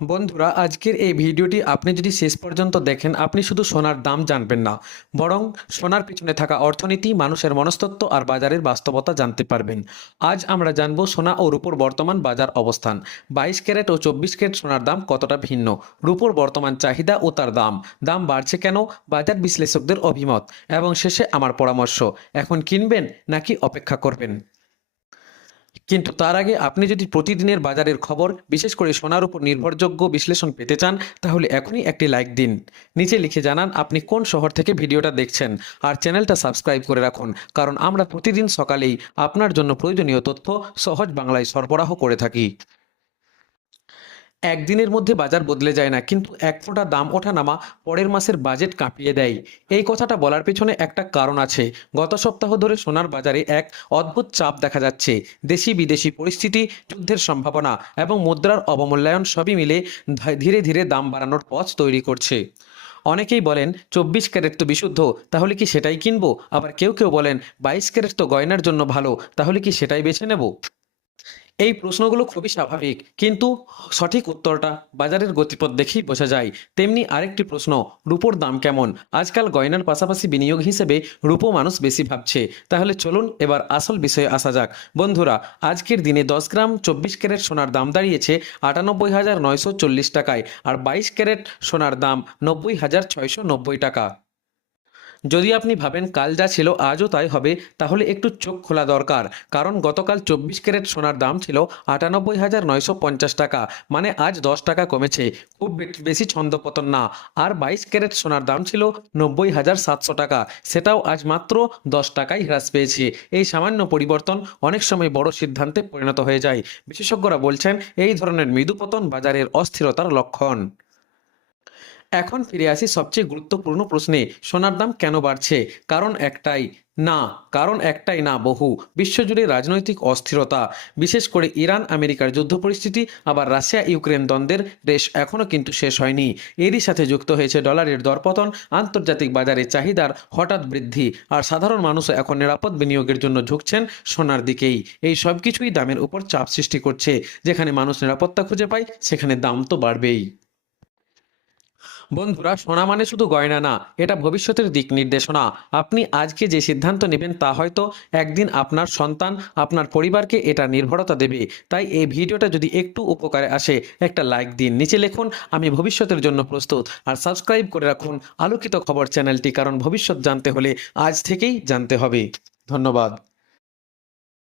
বন্ধুরা, আজকের এই ভিডিওটি আপনি যদি শেষ পর্যন্ত দেখেন, আপনি শুধু সোনার দাম জানবেন না, বরং সোনার পিছনে থাকা অর্থনীতি, মানুষের মনস্তত্ত্ব আর বাজারের বাস্তবতা জানতে পারবেন। আজ আমরা জানব সোনা ও রূপোর বর্তমান বাজার অবস্থান। বাইশ ক্যারেট ও চব্বিশ ক্যারেট সোনার দাম কতটা ভিন্ন? রূপোর বর্তমান চাহিদা ও তার দাম। দাম বাড়ছে কেন? বাজার বিশ্লেষকদের অভিমত। এবং শেষে আমার পরামর্শ, এখন কিনবেন নাকি অপেক্ষা করবেন? কিন্তু তার আগে আপনি যদি প্রতিদিনের বাজারের খবর, বিশেষ করে সোনার উপর নির্ভরযোগ্য বিশ্লেষণ পেতে চান, তাহলে এখনই একটি লাইক দিন। নিচে লিখে জানান আপনি কোন শহর থেকে ভিডিওটা দেখছেন। আর চ্যানেলটা সাবস্ক্রাইব করে রাখুন, কারণ আমরা প্রতিদিন সকালেই আপনার জন্য প্রয়োজনীয় তথ্য সহজ বাংলায় সরবরাহ করে থাকি। একদিনের মধ্যে বাজার বদলে যায় না, কিন্তু এক ফোঁটা দাম ওঠা নামা পরের মাসের বাজেট কাঁপিয়ে দেয়। এই কথাটা বলার পেছনে একটা কারণ আছে। গত সপ্তাহ ধরে সোনার বাজারে এক অদ্ভুত চাপ দেখা যাচ্ছে। দেশি বিদেশি পরিস্থিতি, যুদ্ধের সম্ভাবনা এবং মুদ্রার অবমূল্যায়ন সবই মিলে ধীরে ধীরে দাম বাড়ানোর পথ তৈরি করছে। অনেকেই বলেন, চব্বিশ ক্যারেট তো বিশুদ্ধ, তাহলে কি সেটাই কিনবো? আবার কেউ কেউ বলেন, বাইশ ক্যারেট তো গয়নার জন্য ভালো, তাহলে কি সেটাই বেছে নেব? এই প্রশ্নগুলো খুবই স্বাভাবিক, কিন্তু সঠিক উত্তরটা বাজারের গতিপথ দেখেই বোঝা যায়। তেমনি আরেকটি প্রশ্ন, রূপোর দাম কেমন? আজকাল গয়নার পাশাপাশি বিনিয়োগ হিসেবে রূপো মানুষ বেশি ভাবছে। তাহলে চলুন এবার আসল বিষয়ে আসা যাক। বন্ধুরা, আজকের দিনে দশ গ্রাম চব্বিশ ক্যারেট সোনার দাম দাঁড়িয়েছে আটানব্বই হাজার নয়শো চল্লিশ টাকায়, আর বাইশ ক্যারেট সোনার দাম নব্বই হাজার ছয়শো নব্বই টাকা। যদি আপনি ভাবেন কাল যা ছিল আজও তাই হবে, তাহলে একটু চোখ খোলা দরকার। কারণ গতকাল চব্বিশ ক্যারেট সোনার দাম ছিল আটানব্বই হাজার নয়শো পঞ্চাশ টাকা মানে আজ দশ টাকা কমেছে। খুব বেশি ছন্দপতন না। আর বাইশ ক্যারেট সোনার দাম ছিল নব্বই হাজার সাতশো টাকা, সেটাও আজ মাত্র দশ টাকায় হ্রাস পেয়েছে। এই সামান্য পরিবর্তন অনেক সময় বড় সিদ্ধান্তে পরিণত হয়ে যায়। বিশেষজ্ঞরা বলছেন, এই ধরনের মৃদুপতন বাজারের অস্থিরতার লক্ষণ। এখন ফিরে আসি সবচেয়ে গুরুত্বপূর্ণ প্রশ্নে, সোনার দাম কেন বাড়ছে? কারণ একটাই না, কারণ একটাই না, বহু। বিশ্বজুড়ে রাজনৈতিক অস্থিরতা, বিশেষ করে ইরান, আমেরিকার যুদ্ধ পরিস্থিতি, আবার রাশিয়া, ইউক্রেন দ্বন্দ্বের রেশ এখনও কিন্তু শেষ হয়নি। এরই সাথে যুক্ত হয়েছে ডলারের দরপতন, আন্তর্জাতিক বাজারে চাহিদার হঠাৎ বৃদ্ধি, আর সাধারণ মানুষও এখন নিরাপদ বিনিয়োগের জন্য ঝুঁকছেন সোনার দিকেই। এই সব কিছুই দামের উপর চাপ সৃষ্টি করছে। যেখানে মানুষ নিরাপত্তা খুঁজে পায়, সেখানে দাম তো বাড়বেই। বন্ধুরা, সোনা মানে শুধু গয়না না, এটা ভবিষ্যতের দিক নির্দেশনা। আপনি আজকে যে সিদ্ধান্ত নেবেন তা হয়তো একদিন আপনার সন্তান, আপনার পরিবারকে এটা নির্ভরতা দেবে। তাই এই ভিডিওটা যদি একটু উপকারে আসে, একটা লাইক দিন। নিচে লিখুন, আমি ভবিষ্যতের জন্য প্রস্তুত। আর সাবস্ক্রাইব করে রাখুন আলোকিত খবর চ্যানেলটি, কারণ ভবিষ্যৎ জানতে হলে আজ থেকেই জানতে হবে। ধন্যবাদ।